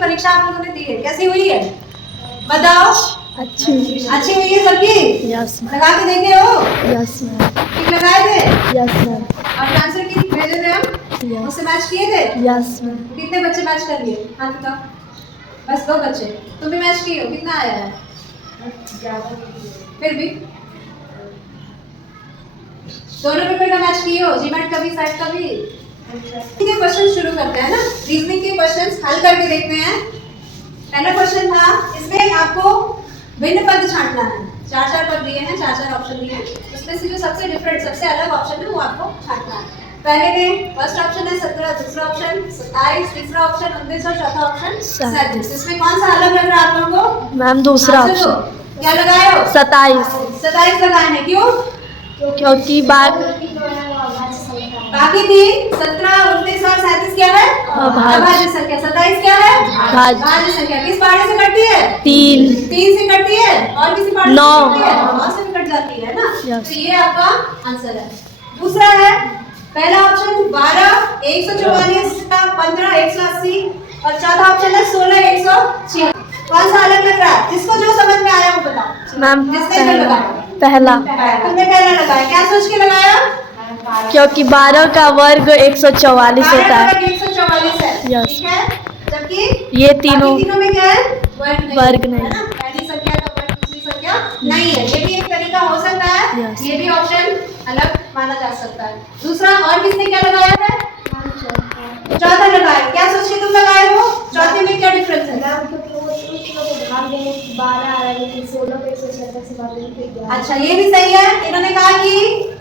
परीक्षा आप लोगों ने दी है, कैसी हुई है बताओ? अच्छी हुई है सबकी? यस। लगा के देखे हो? Yes ma'am. ठीक लगाए थे? Yes ma'am. और आंसर की भेजे थे हम? उससे मैच किए थे? Yes ma'am. कितने बच्चे मैच कर लिए? हाँ बताओ। बस 2 बच्चे। तुम भी मैच किए हो? कितना आया है? फिर भी दोनों पेपर का मैच किए हो? जीमेट का भी, सेट का भी? के क्वेश्चन शुरू करते हैं ना। रीजनिंग के क्वेश्चंस हल करके देखते हैं। पहला क्वेश्चन था, इसमें आपको भिन्न पद छांटना है। 4 पद दिए हैं, 4 ऑप्शन दिए हैं, उसमें से जो सबसे डिफरेंट, सबसे अलग ऑप्शन है वो आपको छांटना है। पहले में फर्स्ट ऑप्शन है 17, दूसरा ऑप्शन 27, तीसरा ऑप्शन 29 और चौथा ऑप्शन 37। इसमें कौन सा अलग लग रहा है आप लोगों को? मैम दूसरा ऑप्शन। क्या लगाए हो? 27 लगाए हैं। क्यों? क्योंकि बाकी थी 17, 19 और 37 क्या है? अभाज्य संख्या। 27 क्या है? भाज्य संख्या। किस पहाड़े से कटती है? 3 से कटती है। और किसी पहाड़े से कटती है? 9 से भी कट जाती है ना। तो ये आपका आंसर है। दूसरा है पहला ऑप्शन 12, 144 का 15, 180 और चौथा ऑप्शन है 16, 106। कौन सा अलग लग रहा है? जिसको जो समझ में आया वो बताओ। मैम पहला। तुमने पहला लगाया, क्या सोच के लगाया? क्योंकि 12 का वर्ग 144 होता है। 144 है। ठीक है। जबकि ये तीनों में क्या है? वर्ग नहीं है ना। पहली संख्या का वर्ग दूसरी संख्या नहीं है। ये भी एक तरीका हो सकता है। ये भी ऑप्शन अलग माना जा सकता है। दूसरा, और किसने क्या लगाया है? चौथा लगाया। क्या सोच के तुम लगाए हो? चौथे में क्या डिफरेंस है? अच्छा, ये भी सही है। इन्होंने कहा कि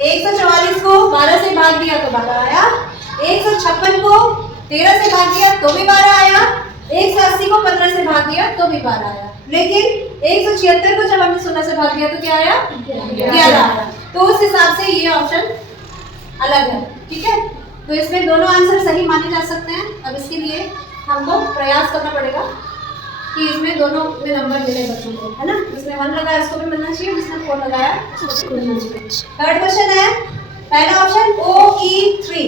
144 को 12 से भाग दिया तो 12 आया, 156 को 13 से भाग दिया तो भी 12 आया, 180 को 15 से भाग दिया तो भी 12 आया। लेकिन 176 को जब हमने 16 से भाग दिया तो क्या आया? 11 आया। तो उस हिसाब से ये ऑप्शन अलग है। ठीक है। तो इसमें दोनों आंसर सही माने जा सकते हैं। अब इसके लिए हमको प्रयास करना पड़ेगा कि इसमें दोनों में नंबर मिले बच्चों को, है ना। जिसने 1 लगाया उसको भी मिलना चाहिए, जिसने 4 लगाया उसको भी मिलना चाहिए। थर्ड क्वेश्चन है, पहला ऑप्शन OE3,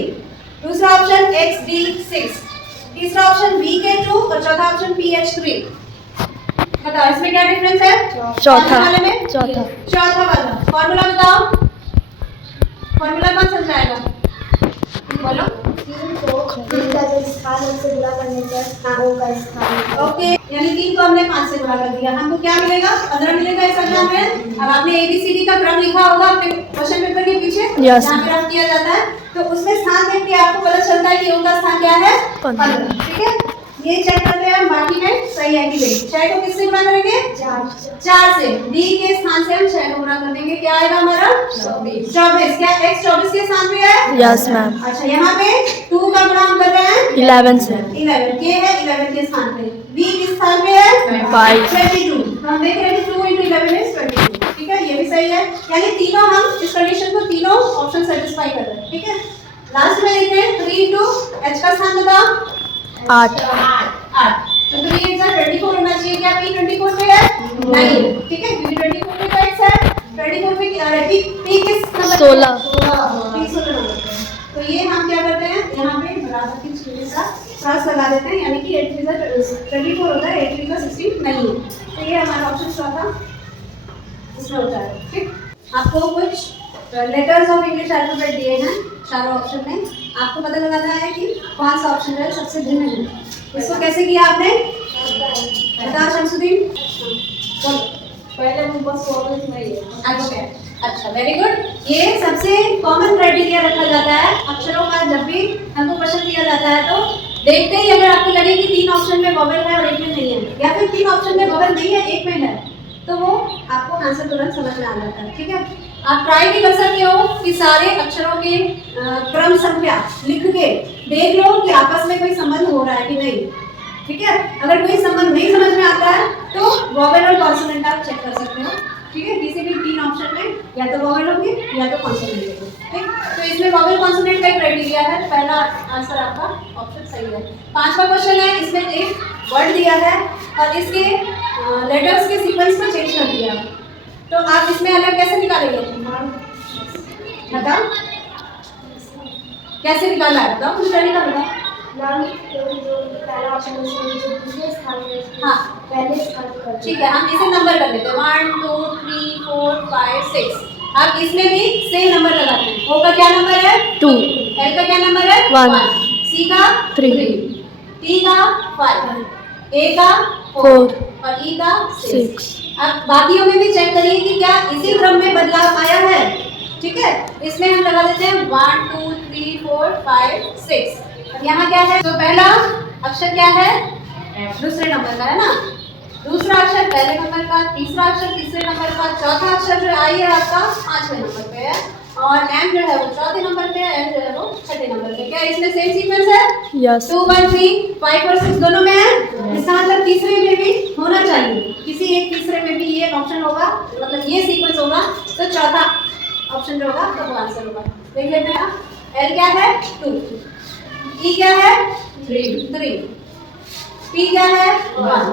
दूसरा ऑप्शन XD6, तीसरा ऑप्शन VK2 और चौथा ऑप्शन PH3। बताओ इसमें क्या डिफरेंस है? चौथा वाले में? चौथा वाला। फॉर्मूला बताओ। फॉर्मूला कौन समझाएगा? बोलो। ओके, यानी 3 को हमने 5 से गुणा कर दिया, हमको क्या मिलेगा? 15 मिलेगा इस एग्जाम में। अब आपने ABCD का क्रम लिखा होगा अपने क्वेश्चन पेपर के पीछे, जहाँ क्रम किया जाता है, तो उसमें स्थान देख के आपको पता चलता है कि उनका स्थान क्या है? 15। ठीक है। ये चेक करते हैं बाकी में सही है कि नहीं। 6 को किससे गुणा करेंगे? 4 से। D के स्थान से हम 6 को गुणा कर देंगे, क्या आएगा हमारा? 24। क्या X 24 के स्थान पे है? Yes ma'am. अच्छा, यहाँ पे 2 का गुणा हम कर रहे हैं 11 से। 11 के है 11 के स्थान पे। B किस स्थान पे है? 22। हम देख रहे हैं कि 2 × 11 is 22। ठीक है, ये भी सही है। यानी तीनों हम इस कंडीशन को तीनों ऑप्शन सेटिस्फाई कर रहे हैं। ठीक है। लास्ट में देखते हैं 3 × H का स्थान बताओ। 8। तो 3 × 24 होना चाहिए। क्या P 24 पे है? नहीं। ठीक है, क्योंकि 24 पे तो X है, 24 पे क्या है? P किस नंबर? 16 नंबर पे। तो ये हम क्या करते हैं, यहाँ पे बराबर की चिन्ह के साथ क्रॉस लगा देते हैं, यानी कि 8 × 24 होता है, 8 × 16 नहीं है। तो ये हमारा ऑप्शन चौथा इसमें होता है। ठीक, आपको कुछ लेटर्स ऑफ इंग्लिश अल्फाबेट दिए हैं चारों ऑप्शन में। आपको पता लगाना है कि कौन सा ऑप्शन है सबसे भिन्न है। इसको कैसे किया आपने? बताओ शमसुद्दीन। पहले वो बस फॉर्मूला नहीं है। अच्छा, वेरी गुड। ये सबसे कॉमन क्राइटेरिया रखा जाता है अक्षरों का। जब भी हमको क्वेश्चन दिया जाता है तो देखते ही अगर आपको लगे कि 3 ऑप्शन में वोवेल है और 1 में नहीं है, या फिर 3 ऑप्शन में वोवेल नहीं है 1 में है, तो वो आपको आंसर तुरंत समझ में आ जाता है। ठीक है। आप ट्राई भी कर सकते हो कि सारे अक्षरों के क्रम संख्या लिख के देख लो कि आपस में कोई संबंध हो रहा है कि नहीं। ठीक है। अगर कोई संबंध नहीं समझ में आता है तो वोवेल और कॉन्सोनेंट आप चेक कर सकते हो। ठीक है। किसी भी 3 ऑप्शन में या तो वोवेल होंगे या तो कॉन्सोनेंट होंगे। ठीक, तो इसमें वोवेल कॉन्सोनेंट का एक क्राइटेरिया है। पहला आंसर आपका ऑप्शन सही है। 5वां क्वेश्चन है, इसमें एक वर्ड दिया है और इसके लेटर्स के सीक्वेंस में चेंज कर दिया है, तो आप इसमें अलग कैसे निकालेंगे? बताओ कैसे निकालना है, बताओ कुछ तरीका बताओ। जो पहला ऑप्शन है हाँ ठीक है, हम इसे नंबर कर लेते हैं 1 2 3 4 5 6। अब इसमें भी सेम नंबर लगाते हैं। ओ का क्या नंबर है 2, एल का क्या नंबर है 1, सी का 3, टी का 5, ए का 4 4, और ई का 6। 6. अब बाकियों में भी चेक करिए कि क्या इसी क्रम में बदलाव आया है। ठीक है, इसमें हम लगा देते हैं 1 2 3 4 5 6। अब यहाँ क्या है, तो पहला अक्षर क्या है दूसरे नंबर का है ना, दूसरा अक्षर पहले नंबर का, तीसरा अक्षर तीसरे नंबर का, चौथा अक्षर जो आई है आपका 5वें नंबर पे है, और एम जो है वो चौथे नंबर पे है, एम जो है वो छठे नंबर पे। क्या इसमें सेम सीक्वेंस है? Yes. 2 1 3 5 और 6 दोनों में है। इसका मतलब तीसरे में भी होना चाहिए, किसी एक तीसरे में भी ये ऑप्शन होगा, मतलब ये सीक्वेंस होगा, तो चौथा ऑप्शन जो होगा तो वो आंसर होगा। देख लेते हैं, एल क्या है 2, ई क्या है 3, पी क्या है 1,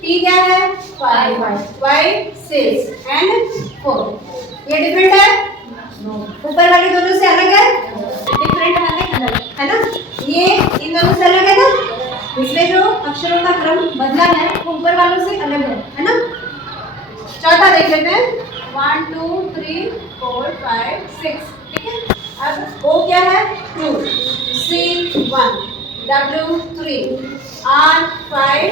टी क्या है 5, वाई 6 एंड 4। ये डिफरेंट है, ऊपर वाले दोनों से अलग है, डिफरेंट है ना, ये इन दोनों से अलग है ना, इसलिए जो अक्षरों का क्रम बदला है वो ऊपर वालों से अलग है ना। चौथा देख लेते हैं 1 2 3 4 5 6। ठीक है, अब ओ क्या है 2, सी 1, W 3, R 5,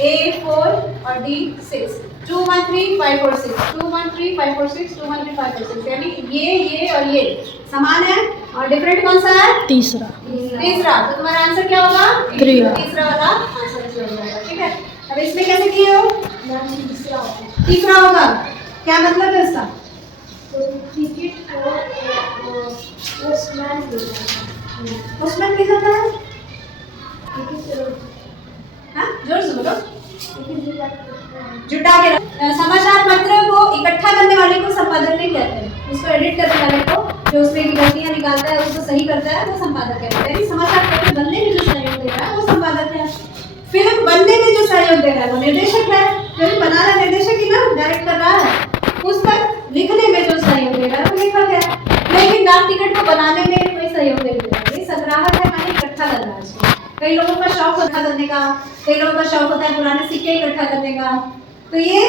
A 4 और D 6। 2 1 3 5 4 6, 2 1 3 5 4 6, 2 1 3 5 4 6। यानी ये और ये समान है, और डिफरेंट कौन सा है तीसरा। तीसरा। तो तुम्हारा आंसर क्या होगा 3। तीसरा वाला आंसर हो जाएगा। ठीक है, अब इसमें कैसे किए हो, तीसरा होगा, क्या मतलब है इसका? पोस्टमैन किस होता है? हाँ जोर से बोलो। जुटा के समाचार पत्र को इकट्ठा करने वाले को संपादक नहीं कहते हैं, उसको एडिट करने वाले को, जो उसमें की गलतियां निकालता है उसको सही करता है, वो संपादक कहते हैं। समाचार पत्र बनने में जो सहयोग दे रहा है वो संपादक है। फिल्म बनने में जो सहयोग दे रहा है वो निर्देशक है। फिल्म बना रहा निर्देशक ही ना, डायरेक्ट कर रहा है। पुस्तक लिखने में जो सहयोग दे रहा है वो लेखक है। लेकिन डाक टिकट को बनाने में कोई सहयोग नहीं दे रहा है, ये संग्राहक है, माने इकट्ठा कर रहा है इसको। कई लोगों का शौक इकट्ठा करने का, कई लोगों का शौक होता है पुराने सिक्के इकट्ठा करने का, तो ये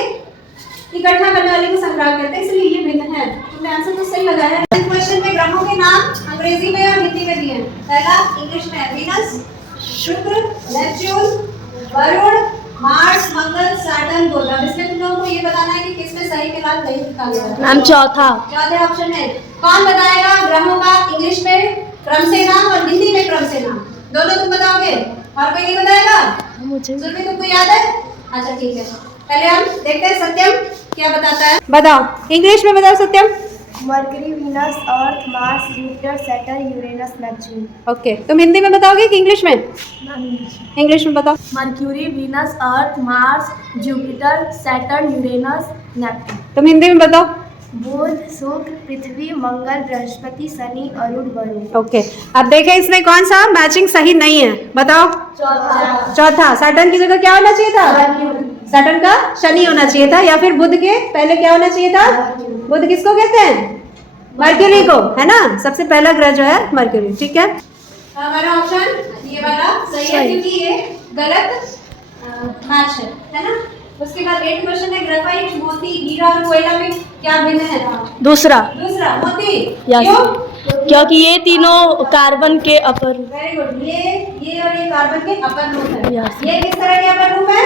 इकट्ठा करने वाले को संग्रह कहते हैं, इसलिए ये भिन्न है। तुमने आंसर तो सही लगाया है। क्वेश्चन में ग्रहों के नाम अंग्रेजी में और हिंदी में दिए हैं। पहला इंग्लिश में है वीनस, शुक्र, नेपच्यून, वरुण, मार्स, मंगल, सैटर्न, बुध। अब इसमें तुम लोगों को ये बताना है कि किसमें सही के बाद नहीं लिखा गया है। मैम चौथा ऑप्शन है। कौन बताएगा ग्रहों का इंग्लिश में क्रम से नाम और हिंदी में क्रम से नाम? दोनों तुम बताओगे, और कोई नहीं बताएगा? मुझे सुरभि तुमको याद है? अच्छा ठीक है, पहले हम देखते हैं सत्यम क्या बताता है। बताओ इंग्लिश में, बताओ Satyam. Mercury, Venus, Earth, Mars, Jupiter, Saturn, Uranus, Neptune. Okay, तुम हिंदी में बताओगे कि इंग्लिश में? इंग्लिश में बताओ। Mercury, Venus, Earth, Mars, Jupiter, Saturn, Uranus, Neptune. तुम हिंदी में बताओ। बुध, शुक्र, पृथ्वी, मंगल, बृहस्पति, शनि, अरुण, वरुण। ओके, अब देखें इसमें कौन सा मैचिंग सही नहीं है, बताओ। चौथा। सैटर्न की जगह क्या होना चाहिए था? सैटर्न का शनि होना चाहिए था, या फिर बुध के पहले क्या होना चाहिए था? बुध किसको कहते हैं? मर्क्यूरी को, है ना, सबसे पहला ग्रह जो है मर्क्यूरी। ठीक है, हमारा ऑप्शन ये वाला सही है, क्योंकि ये गलत मैच है ना। उसके बाद 8 क्वेश्चन है, ग्रेफाइट, मोती, हीरा और कोयला में क्या भिन्न है? दूसरा मोती। Yes. क्यों? क्योंकि ये तीनों कार्बन के अपर। वेरी गुड, ये और ये कार्बन के अपर रूप है। Yes. ये किस तरह के अपर रूप है?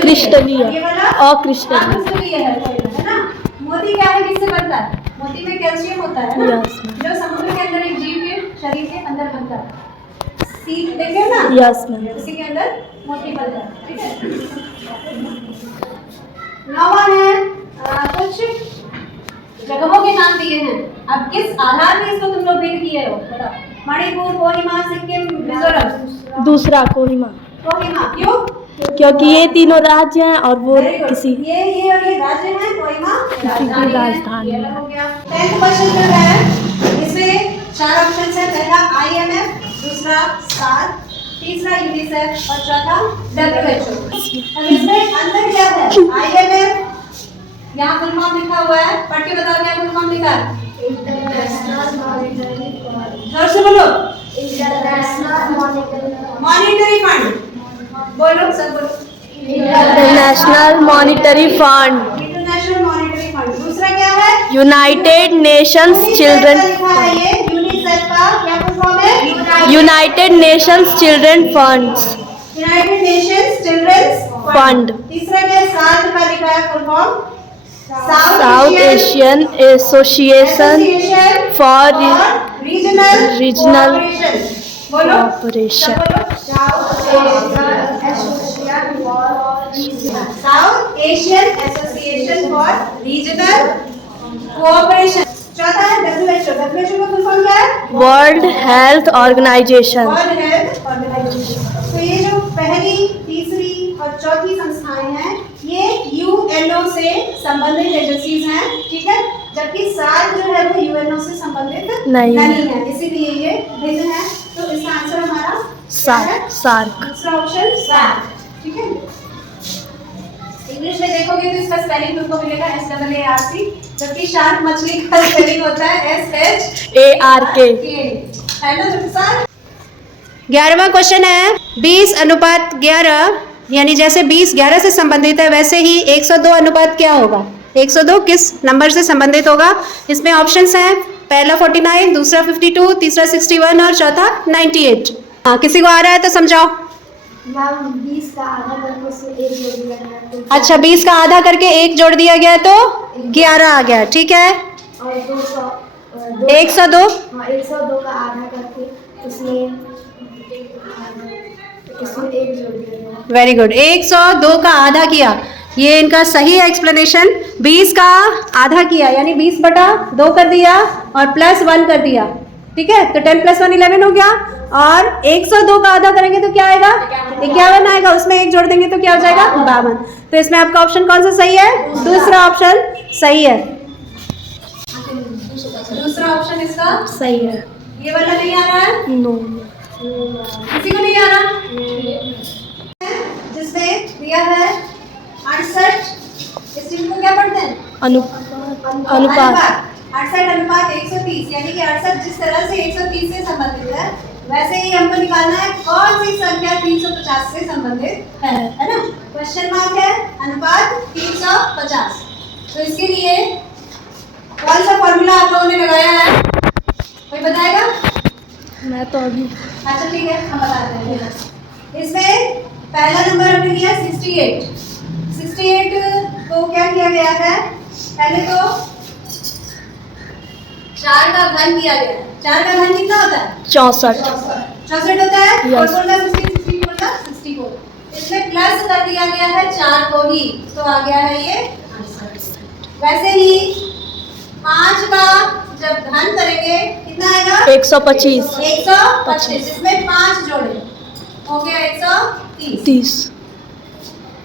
क्रिस्टलीय ये वाला अक्रिस्टलीय। अक्रिस्टलीय है ना। मोती क्या है, किससे बनता है? मोती में कैल्शियम होता है ना, Yes. जो समुद्र के अंदर एक जीव के शरीर के अंदर बनता है। सी देखे ना? Yes ma'am. उसी के अंदर मोती बनता है। ठीक है, नौवां है कुछ जगहों के नाम दिए हैं। अब किस आधार पर इसको तुम लोग भिन्न किए हो, बताओ। मणिपुर, कोहिमा, सिक्किम, मिजोरम। दूसरा कोहिमा, कोहिमा क्यों? क्योंकि ये तीनों राज्य हैं और वो Very good. किसी ये और ये राज्य हैं, कोहिमा राजधानी राजधानी है। ये अलग हो गया। 10th क्वेश्चन जो है इसमें 4 ऑप्शन है। पहला IMF, दूसरा स्टार, तीसरा यूनिसेफ और चौथा WHO। अब इसमें अंदर क्या है? IMF यहाँ फुल फॉर्म लिखा हुआ है, पढ़ के बताओ क्या फुल फॉर्म लिखा है? जोर से बोलो। Monetary fund. बोलो सब बोलो। International Monetary Fund, International Monetary Fund. दूसरा क्या है? यूनाइटेड नेशंस यूनिसेफ का चिल्ड्रन लिखा है ये, यूनिसेफ का क्या फुल फॉर्म है? United Nations Children Funds United Nations Children's Fund, तीसरा क्या है? सार्क का लिखा है full form, South Asian Association for Regional Regional बोलो Cooperation, South Asian Association for Regional Cooperation. चौथा है WHO। WHO का फुल फॉर्म क्या है? World health organization. World health organization. तो ये जो पहली, तीसरी और चौथी संस्थाएं हैं, ये UNO से संबंधित एजेंसीज हैं, ठीक है। जबकि सार्क जो है वो UNO से संबंधित नहीं है, इसीलिए ये भिन्न है। तो इसका आंसर हमारा सार्क। दूसरा ऑप्शन सार्क, ठीक है। इंग्लिश में देखोगे तो इसका स्पेलिंग तुमको मिलेगा SAARC, जबकि शार्क मछली का स्पेलिंग होता है SHARK, है ना सर? 11वां क्वेश्चन है 20:11, यानी जैसे 20:11 से संबंधित है वैसे ही 102 अनुपात क्या होगा? 102 किस नंबर से संबंधित होगा? इसमें ऑप्शंस हैं, पहला 49, दूसरा 52, तीसरा 61 और चौथा 98। हाँ, किसी को आ रहा है तो समझाओ। मैम 20 का आधा करके उसमें 1 जोड़ दिया गया तो अच्छा, 20 का आधा करके 1 जोड़ दिया गया तो 11 आ गया, ठीक है। और 102 102 का आधा करके उसमें 1 जोड़ दिया गया। वेरी गुड, 102 का आधा किया, ये इनका सही एक्सप्लेनेशन। 20 का आधा किया यानी 20/2 कर दिया और +1 कर दिया, ठीक है। तो 10 + 1 11 हो गया। और 102 का आधा करेंगे तो क्या आएगा? 51 आएगा, उसमें 1 जोड़ देंगे तो क्या हो जाएगा? 52। तो इसमें आपका ऑप्शन कौन सा सही है? दूसरा ऑप्शन सही है। दूसरा ऑप्शन इसका सही है। ये वाला नहीं आ रहा है? नो, किसी को नहीं आ रहा? जिसमें दिया है 68, इस चीज को क्या पढ़ते हैं? अनुपात 68:130, यानी कि 68 जिस तरह से 130 से संबंधित है वैसे ही हमको निकालना है कौन सी संख्या 350 से संबंधित है ना। क्वेश्चन मार्क है अनुपात 350। तो इसके लिए कौन सा फॉर्मूला आप लोगों ने लगाया है, कोई बताएगा? मैं तो अभी अच्छा ठीक है, हम बताते हैं। इसमें पहला नंबर हमने लिया 68। 68 को क्या किया गया है? पहले तो 4 का घन किया गया। 4 का घन कितना होता है? 64 होता है। Yes. 64। इसमें प्लस कर दिया गया है 4 को ही, तो आ गया है ये 68। वैसे ही 5 का जब घन करेंगे कितना आएगा? 125 125। इसमें 5 जोड़े हो गया 130।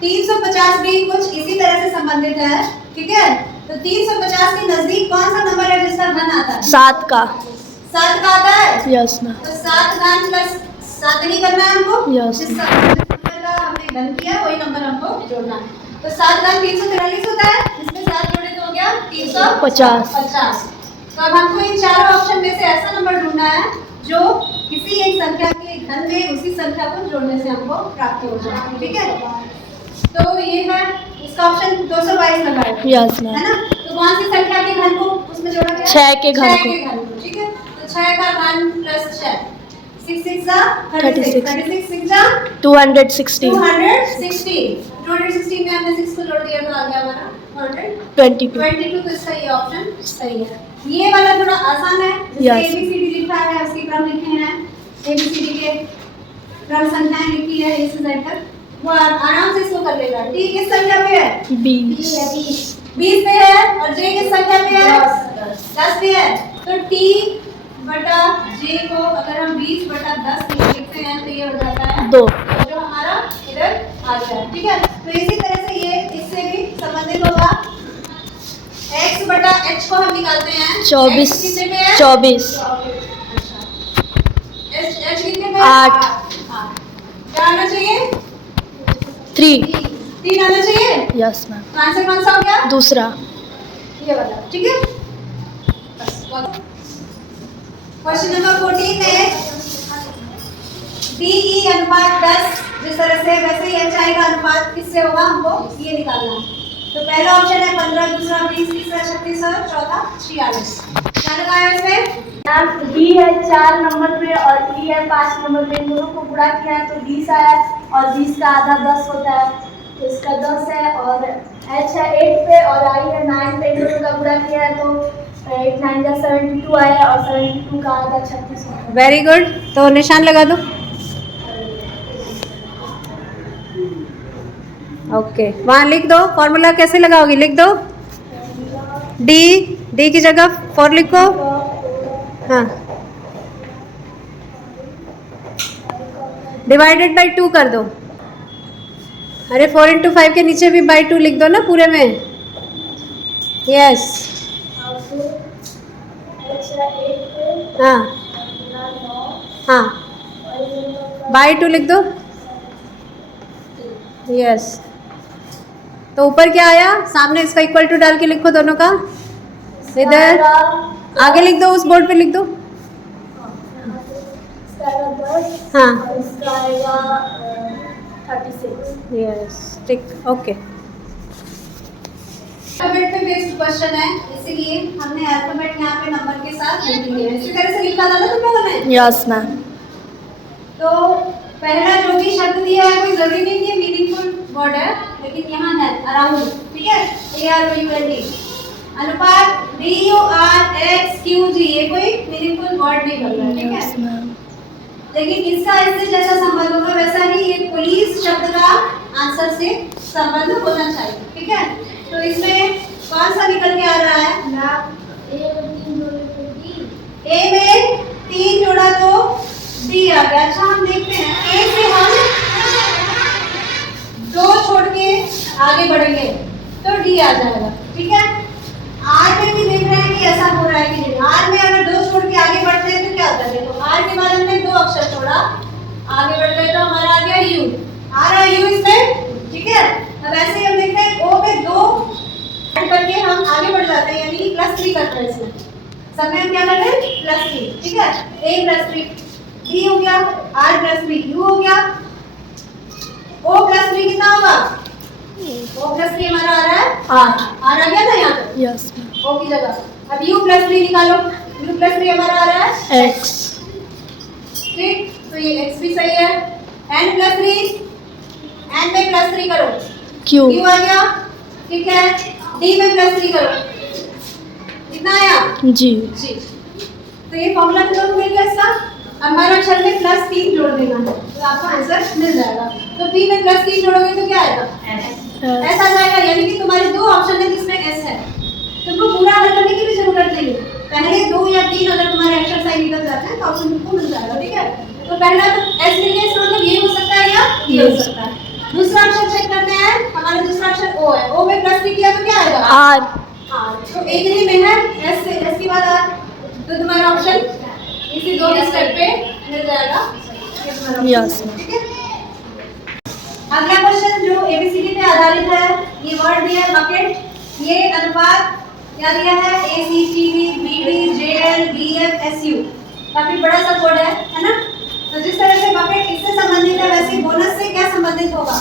350 भी कुछ इसी तरह से संबंधित है, ठीक है। तो 350 के नजदीक कौन सा नंबर है जिसका घन आता है? 7 का। 7 का आता है? Yes ma'am. तो 7 घन प्लस 7 ही करना है हमको। Yes. जिस नंबर का हमने घन किया वही नंबर हमको जोड़ना है। तो 7 घन 343 होता है, इसमें 7 जोड़े तो हो गया 350। तो अब हमको इन चारों ऑप्शन में से ऐसा नंबर ढूंढना है जो किसी एक संख्या के घन में उसी संख्या को जोड़ने से हमको प्राप्त हो जाए, ठीक है। तो ये है इसका ऑप्शन 222 लगाया, यस मैम। है ना। तो कौन सी संख्या के घन को उसमें जोड़ा गया? 6 के घन को। ठीक है। तो 6 का घन प्लस 6, 6 6 36, 36 6 260 216 में हमने 6 को जोड़ दिया तो आ गया हमारा 22। तो इसका ये ऑप्शन सही है। ये वाला थोड़ा आसान है, जिसमें Yes. ABCD लिखा है, उसके क्रम लिखे हैं, ABCD के क्रम संख्याएं लिखी है A से Z तक, वो आराम से इसको कर लेगा। T किस संख्या पे है? 20 पे है। और J किस संख्या पे है? 10 पे है। तो T/J को अगर हम 20/10 लिखते हैं तो ये हो जाता है 2, जो हमारा इधर आ गया, ठीक है। तो इसी तरह से ये इससे भी संबंधित होगा। x/h को हम निकालते हैं 24 x कितने पे है? 24 h कितने पे है? 8 हाँ। क्या आना चाहिए? 3। 3 आना चाहिए। Yes ma'am. तो आंसर कौन सा हो गया? दूसरा। ये वाला, ठीक है। क्वेश्चन नंबर 14 में DE अनुपात 10 जिस तरह से, वैसे ही HI का अनुपात किससे होगा, हमको ये निकालना है। तो पहला ऑप्शन है 15, दूसरा 20, तीसरा 36 और चौथा 46। क्या लगाया इसमें? D है 4 नंबर पे और E है 5 नंबर पे, इन दोनों को गुणा किया है तो 20 आया और 20 का आधा 10 होता है, तो इसका 10 है। और H है 8 पे और I है 9 पे, इन दोनों का गुणा किया है तो 8 9 का 72 आया और 72 का आधा 36 होता है। वेरी गुड, तो निशान लगा दो। ओके, वहाँ लिख दो, फॉर्मूला कैसे लगाओगी, लिख दो। डी की जगह 4 लिखो। हाँ, डिवाइडेड बाई 2 कर दो। अरे 4 × 5 के नीचे भी बाई 2 लिख दो ना पूरे में। यस, हाँ हाँ, बाई 2 लिख दो। यस, तो ऊपर क्या आया, सामने इसका इक्वल टू डाल के लिखो दोनों का। इधर आगे लिख दो, उस बोर्ड पे लिख दो। हाँ, इसका आएगा 36। यस, ठीक, ओके। अल्फाबेट पे बेस्ड क्वेश्चन है, इसीलिए हमने अल्फाबेट यहाँ पे नंबर के साथ लिख लिया है। इसी तरह से लिखा था ना तुम लोगों ने। Yes ma'am. तो पहला जो भी शब्द दिया है कोई जरूरी नहीं कि मीनिंगफुल वर्ड है, लेकिन यहाँ है अराउंड, ठीक है, AROUND। अनुपात DURXQG, ये कोई मीनिंगफुल वर्ड नहीं बन रहा है, ठीक है, लेकिन इसका इससे जैसा संबंध होगा वैसा ही ये पुलिस शब्द का आंसर से संबंध होना चाहिए, ठीक है। तो इसमें कौन सा निकल के आ रहा है? ए में 3 जोड़ा तो D आ गया। अच्छा, हम देखते हैं A से हम 2 छोड़ के आगे बढ़ेंगे तो D आ जाएगा, ठीक है। R में भी देख रहे हैं कि ऐसा हो रहा है कि नहीं। R में अगर 2 छोड़ के आगे बढ़ते हैं तो क्या होता है, देखो R के बाद हमने 2 अक्षर छोड़ा, आगे बढ़ गए तो हमारा आ गया U, आ रहा है U इसमें, ठीक है। अब ऐसे ही हम देखते हैं O पे 2 ऐड करके हम आगे बढ़ जाते हैं, यानी कि +3 करते हैं इसमें। सब में हम क्या करते हैं, +3, ठीक है। A +3 B हो गया, R +3 U हो गया, O +3 कितना होगा? O +3 हमारा आ रहा है R आ गया ना यहाँ पे, यस O की जगह। अब U +3 निकालो, U +3 हमारा आ रहा है एक्स। ठीक, तो ये X भी सही है। N +3, N में +3 करो, क्यू। Q आ गया, ठीक है। D में +3 करो, कितना आया? जी। तो ये फॉर्मूला कितना मिल गया इसका? हमारे अक्षर में +3 जोड़ देना है तो आपको आंसर मिल जाएगा। तो P में +3 जोड़ोगे तो क्या आएगा? S आ जाएगा, यानी कि तुम्हारे 2 ऑप्शन है जिसमें S है। तुमको पूरा हल करने की भी जरूरत नहीं है, पहले 2 या 3 अगर तुम्हारे अक्षर सही निकल जाते हैं तो ऑप्शन तुमको मिल जाएगा, ठीक है। तो पहला तो S मिल गया, इसका मतलब ये हो सकता है या ये हो सकता है। दूसरा अक्षर चेक करते हैं, हमारा दूसरा अक्षर O है, O में +3 किया तो क्या आएगा? आर। तो एक ही में है S से, S के बाद R, तो तुम्हारा ऑप्शन इसी 2 स्टेप पे मिल जाएगा, ये तुम्हारा यस। ठीक है। अगला क्वेश्चन जो ABCD पे आधारित है, ये वर्ड दिया है बकेट, ये अनुपात क्या दिया है? ACTB BD JL BF SU, काफी बड़ा सा वर्ड है ना। तो जिस तरह से बकेट इससे संबंधित है, वैसे बोनस से क्या संबंधित होगा,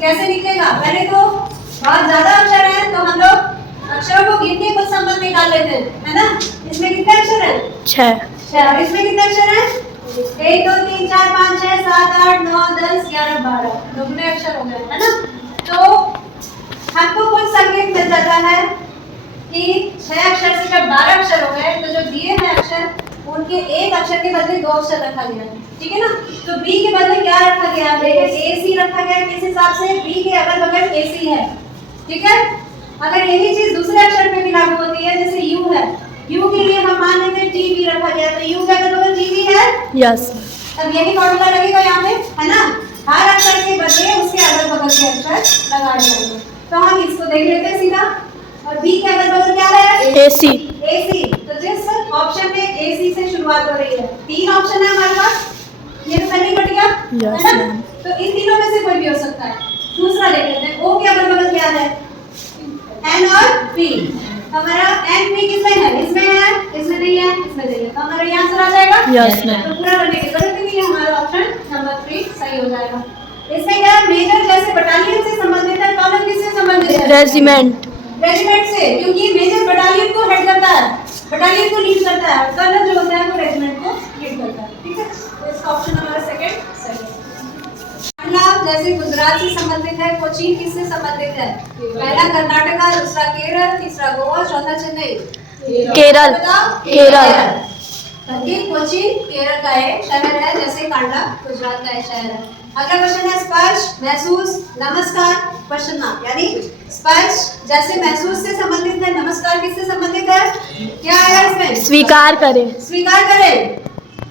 कैसे निकलेगा? पहले तो बहुत ज्यादा अक्षर है तो हम लोग अक्षरों को गिन के कुछ संबंध निकाल लेते हैं, है ना। इसमें कितने अक्षर हैं? 6। इसमें कितने अक्षर हैं? 1 2 3 4 5 6 7 8 9 10 11 12, दोगुने अक्षर हो गए, है ना। तो हमको कुछ संकेत मिल जाता है कि 6 अक्षर से जब 12 अक्षर हो गए तो जो दिए हैं अक्षर उनके एक अक्षर के बदले 2 अक्षर रखा गया है, ठीक है ना। तो B के बदले क्या रखा गया है? देखिए AC रखा गया है, किस हिसाब से? B के अगल बगल AC है, ठीक है। अगर यही चीज दूसरे अक्षर पे भी लागू होती है, जैसे U है, U के लिए हम मान लेते हैं TB रखा गया, तो U के अगल बगल TB है, यस। तब यही फॉर्मूला लगेगा यहाँ पे, है ना। हर अक्षर के बदले उसके अगल बगल के अक्षर लगाए जाएंगे। तो हम इसको देख लेते हैं सीधा, और B के अगल बगल क्या है? AC। AC, तो जिस ऑप्शन में AC से शुरुआत हो रही है, 3 ऑप्शन है हमारे पास, ये तो पहले ही कट गया, Yes, है ना। ma'am. तो इन तीनों में से कोई भी हो सकता है। दूसरा देख लेते हैं, O के अगल बगल क्या है? N और P। हमारा N P किसमें है? इसमें है, इसमें नहीं है, इसमें नहीं है, तो हमारा ये आंसर आ जाएगा। Yes, ma'am. तो पूरा करने की जरूरत ही नहीं है, हमारा ऑप्शन सही हो जाएगा। इसमें क्या है, मेजर जैसे बटालियन से संबंधित है, कॉलम किससे संबंधित है? रेजिमेंट। रेजिमेंट से, क्योंकि मेजर बटालियन को हेड करता है, बटालियन को लीड करता है, कर्नल जो होता है वो रेजिमेंट को लीड करता है। ठीक है, तो इसका ऑप्शन हमारा सेकंड सही है। अगला जैसे गुजरात से संबंधित है, कोचीन किससे संबंधित है? पहला कर्नाटका, दूसरा केरल, तीसरा गोवा, चौथा चेन्नई। केरल। बताओ। केरल। कोचीन केरल का एक शहर है, जैसे कांडा गुजरात का एक शहर है। अगला क्वेश्चन है स्पर्श, महसूस, नमस्कार, क्वेश्चन मार्क, यानी स्पर्श जैसे महसूस से संबंधित है, नमस्कार किससे संबंधित है? क्या आएगा इसमें? स्वीकार करें। स्वीकार करें।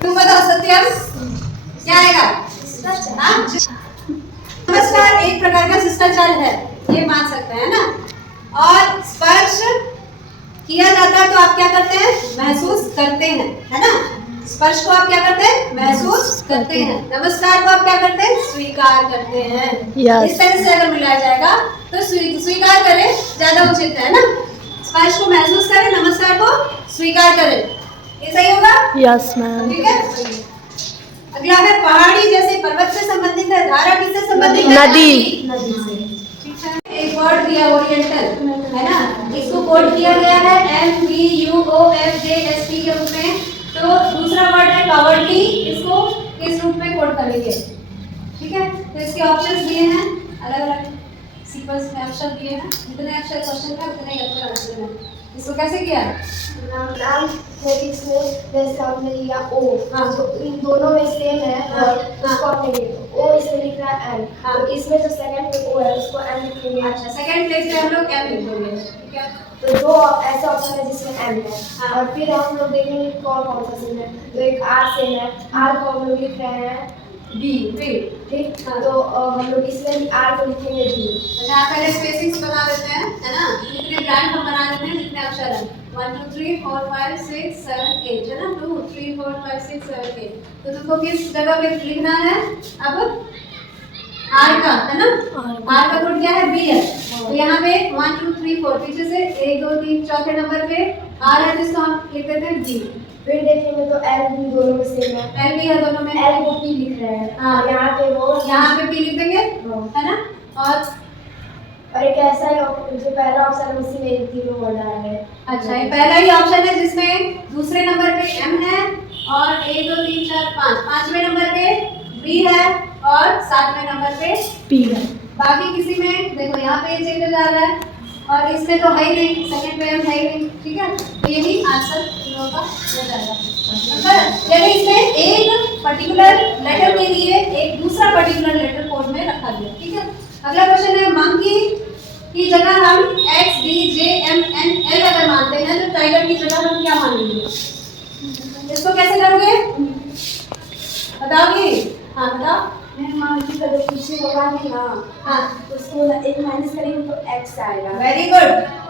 तुम बताओ सत्यम, क्या आएगा? हाँ? नमस्कार एक प्रकार का शिष्टाचार है, ये मान सकते हैं ना। और स्पर्श किया जाता है तो आप क्या करते हैं? महसूस करते हैं, है ना। स्पर्श को आप क्या करते हैं? महसूस करते हैं। नमस्कार को आप क्या करते हैं? स्वीकार करते हैं। Yes. इस तरह से अगर मिलाया जाएगा तो स्वीकार करें ज्यादा उचित है ना। स्पर्श को महसूस करें, नमस्कार को स्वीकार करें, ये सही होगा? Yes ma'am. ठीक है। अगला है पहाड़ी जैसे पर्वत से संबंधित है, धारा किससे संबंधित है? नदी। नदी से। ठीक है, एक वर्ड दिया ओरिएंटल, है ना, इसको कोड किया गया है MVUOFJST के रूप में। तो दूसरा वर्ड है कावर्डली, इसको किस रूप में कोड करेंगे? ठीक है, तो इसके ऑप्शंस दिए हैं, अलग अलग सीक्वेंस में अक्षर दिए हैं, जितने अक्षर क्वेश्चन में उतने ही अक्षर आंसर में। इसको कैसे किया? नाम इसमें जैसे आपने लिया ओ, हाँ। तो इन दोनों में सेम है, हाँ। और उसको आपने लिया ओ, इसमें लिख रहा है एम, हाँ। तो इसमें जो सेकंड पे ओ है उसको एम लिखेंगे। अच्छा, सेकंड प्लेस पे हम लोग एम लिखेंगे। ठीक है, तो दो ऐसे ऑप्शन है जिसमें एम है। हाँ। और फिर हम लोग देखेंगे कौन कौन सा सेम है। तो एक आर सेम है, आर को हम लोग लिख रहे हैं बी, ठीक। हाँ। तो हम लोग इसमें भी आर को लिखेंगे बी। अच्छा, आप पहले स्पेसिंग्स बना देते हैं, है ना, जितने ब्लैंक हम बना देते हैं, जितने अक्षर हैं 1 2 3 4 5 6 7 8, है ना, 2 3 4 5 6 7 8। तो तुमको किस जगह पे लिखना है अब? आर का, है ना, आर का कोड क्या है? बी है। तो यहाँ पे 1 2 3 4 पीछे से 1 2 3 चौथे नंबर पे आर है, जिसको हम लिख देते हैं बी। फिर देखेंगे तो एल बी दोनों में सेम है, एल बी है दोनों में, एल को पी लिख रहे हैं। हाँ। और यहाँ पे वो यहाँ पे पी लिख देंगे, हाँ। है ना। और एक ऐसा ही जो पहला ऑप्शन है उसी में तीनों वर्ड आ रहे हैं। अच्छा, ये पहला ही ऑप्शन है जिसमें दूसरे नंबर पे एम है और 1 2 3 4 5, पांचवें नंबर पे बी है और सातवें नंबर पे पी है। बाकी किसी में देखो यहाँ पे चेंज हो जा रहा है और इसमें तो है ही नहीं, सेकंड पे एम है ही नहीं। ठीक है, तो यही आंसर तीनों का हो जाएगा। यदि इसमें एक पर्टिकुलर लेटर के लिए एक दूसरा पर्टिकुलर लेटर कोड में रखा गया। ठीक है, अगला क्वेश्चन है मंकी की जगह हम X D J M N L अगर मानते हैं तो टाइगर की जगह हम क्या मानेंगे? इसको कैसे करोगे? बताओगे? हाँ बताओ। मैं मंकी का जो पीछे होगा नहीं, हाँ, उसको एक माइनस करेंगे तो एक्स आएगा। Very good.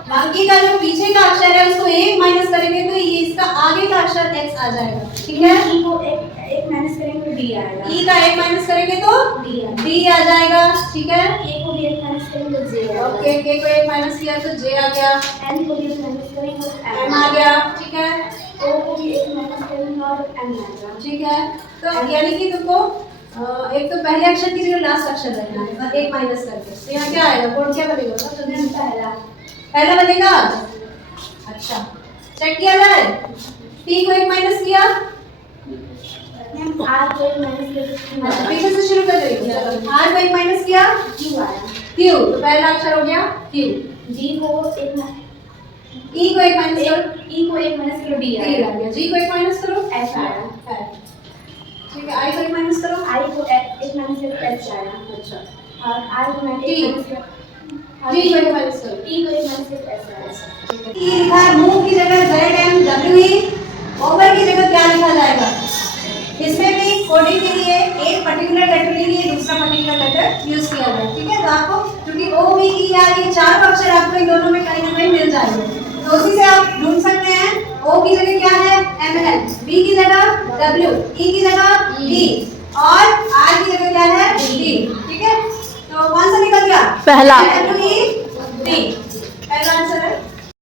मंकी का जो पीछे का अक्षर है उसको एक माइनस करेंगे तो ये इसका आगे का अक्षर x आ जाएगा। ठीक है, ई को एक माइनस करेंगे तो डी आएगा। ई का एक माइनस करेंगे तो डी आ जाएगा। ठीक है, ए को भी एक माइनस करेंगे तो जे आएगा। ओके, के को एक माइनस किया तो जे आ गया, एन को भी एक माइनस करेंगे तो एम आ गया। ठीक है, ओ को भी एक माइनस करेंगे और एन आएगा। ठीक है, तो यानी कि तुमको एक तो पहले अक्षर की जगह लास्ट अक्षर रखना है और एक माइनस करके, तो यहाँ क्या आएगा? कोड क्या बनेगा? पहला बनेगा। अच्छा, चेक किया जाए। टी को एक माइनस किया, आर को एक माइनस करेंगे। अच्छा पीछे से शुरू कर देंगे। चलो, आर को एक माइनस किया, क्यू आया। क्यू, तो पहला अक्षर हो गया क्यू। जी को एक ई को एक माइनस करो, ई को एक माइनस करो डी डी आ गया। जी को एक माइनस करो, एफ आया। ठीक है, आई को एक माइनस करो, आई को एक माइनस करो एच आया। अच्छा, और आर को मैं टी। एक माइनस करो जी को एक माइनस करो, टी को एक माइनस करो एस आया। ई लिखा है, मूव की जगह Z M W E, over की जगह क्या लिखा जाएगा? इसमें भी कोडिंग के लिए एक पर्टिकुलर लेटर के लिए दूसरा पर्टिकुलर लेटर यूज किया जाए। ठीक है, तो आपको क्योंकि ओ वी ई आर ये चारों अक्षर आपको इन दोनों में कहीं ना कहीं मिल जाएंगे, तो उसी से आप ढूंढ सकते हैं। ओ की जगह क्या है? एम एन, बी की जगह डब्ल्यू, ई की जगह डी और आर की जगह क्या है? डी। ठीक है, तो कौन सा निकल गया? पहला। डब्ल्यू ई डी, पहला आंसर है।